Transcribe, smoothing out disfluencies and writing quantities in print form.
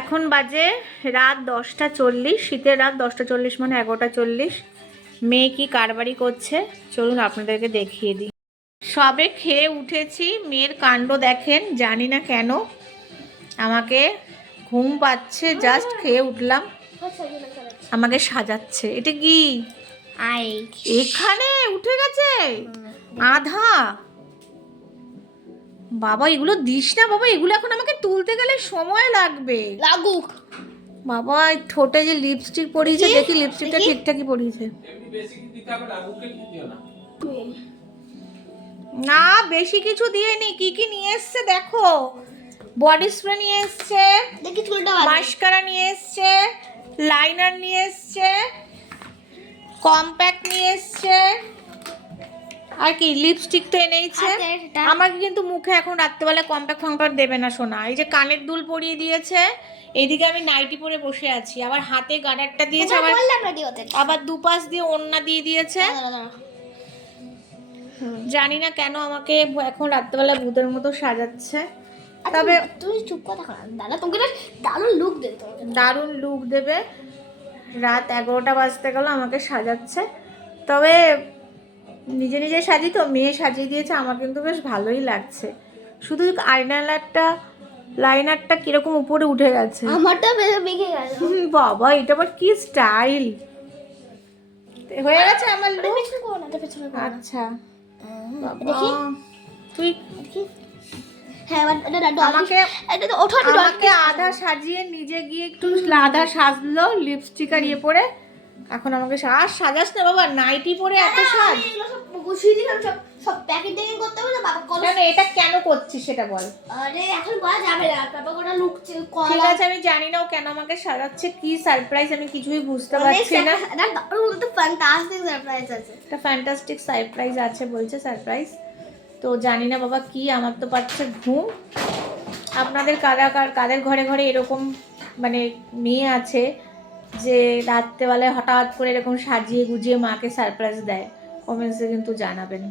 এখন বাজে রাত 10:40, শীতের রাত 10:40 মানে 11:40। মেয়ে কি কারবারি করছে চলুন আপনাদেরকে দেখিয়ে দিই। সবে খেয়ে উঠেছি, মেয়ের কাণ্ড দেখেন। জানি না কেন আমাকে ঘুম পাচ্ছে, জাস্ট খেয়ে উঠলাম, আমাকে সাজাচ্ছে। এটা কি এখানে উঠে গেছে আধা? বাবা এগুলো দিস না বাবা, এগুলো এখন আমাকে তুলতে গেলে সময় লাগবে। লাগুক বাবা ঠোঁটে যে লিপস্টিক পরিয়েছে, দেখি লিপস্টিকটা ঠিকঠাকই পরিয়েছে না, বেশি কিছু দিয়েনি। কি কি নিয়ে এসছে দেখো, বডি স্প্রে নিয়ে এসছে, মাস্কারা নিয়ে এসছে, লাইনার নিয়ে এসছে, কম্প্যাক্ট নিয়ে এসছে, আর কি লিপস্টিক তো এনেইছে। আমাকে কিন্তু মুখে এখন রাত্রেবেলা কম্প্যাক্ট ফম্প্যাক্ট দেবে না সোনা। এই যে কানের দুল পরিয়ে দিয়েছে, এইদিকে আমি নাইটি পরে বসে আছি, আবার হাতে গার্ডারটা দিয়েছে, আবার দুপাশ দিয়ে ওড়না দিয়ে দিয়েছে। জানি না কেন আমাকে এখন রাত্রেবেলা ভূতের মতো সাজাচ্ছে। তবে তুই চুপ কথা কর দাদা, তোকে দারুণ লুক দেবে, দারুণ লুক দেবে। রাত 11টা বাজতে গেল, আমাকে সাজাচ্ছে। তবে নিজে নিজে সাজি তো, মেয়ে সাজিয়ে দিয়েছে, আমার কিন্তু বেশ ভালোই লাগছে। শুধু লাইনারটা কিরকম উপরে উঠে গেছে, আমারটা বেঁকে গেল। বাবা এটা আবার কি স্টাইল হয়ে গেছে আমার লুক। আচ্ছা বাবা তুই আমাকে আধা সাজিয়ে নিজে গিয়ে একটু আধা সাজলো, লিপস্টিক আর ইয়ে পরে। এখন আমাকে আর সাজাস না বাবা, নাইটি পরে এত সাজ। সব প্যাকেট ডেকিং করতে হবে না বাবা। কেন এটা কেন করছিস সেটা বল। আরে এখন বলা যাবে না, বাবা কোটা লুক ঠিক আছে, আমি জানি না ও কেন আমাকে সাজাচ্ছে, কি সারপ্রাইজ আমি কিছুই বুঝতে পারছি না। এটা ফ্যান্টাস্টিক সারপ্রাইজ আছে, একটা ফ্যান্টাস্টিক সারপ্রাইজ আছে বলছে, সারপ্রাইজ তো জানি না বাবা কি। আমার তো পাচ্ছে ঘুম। আপনাদের কাদের ঘরে ঘরে এরকম মানে মেয়ে আছে যে রাত্রেবেলায় হঠাৎ করে এরকম সাজিয়ে গুজিয়ে মাকে সারপ্রাইজ দেয়? কমেন্টসে কিন্তু জানাবেন।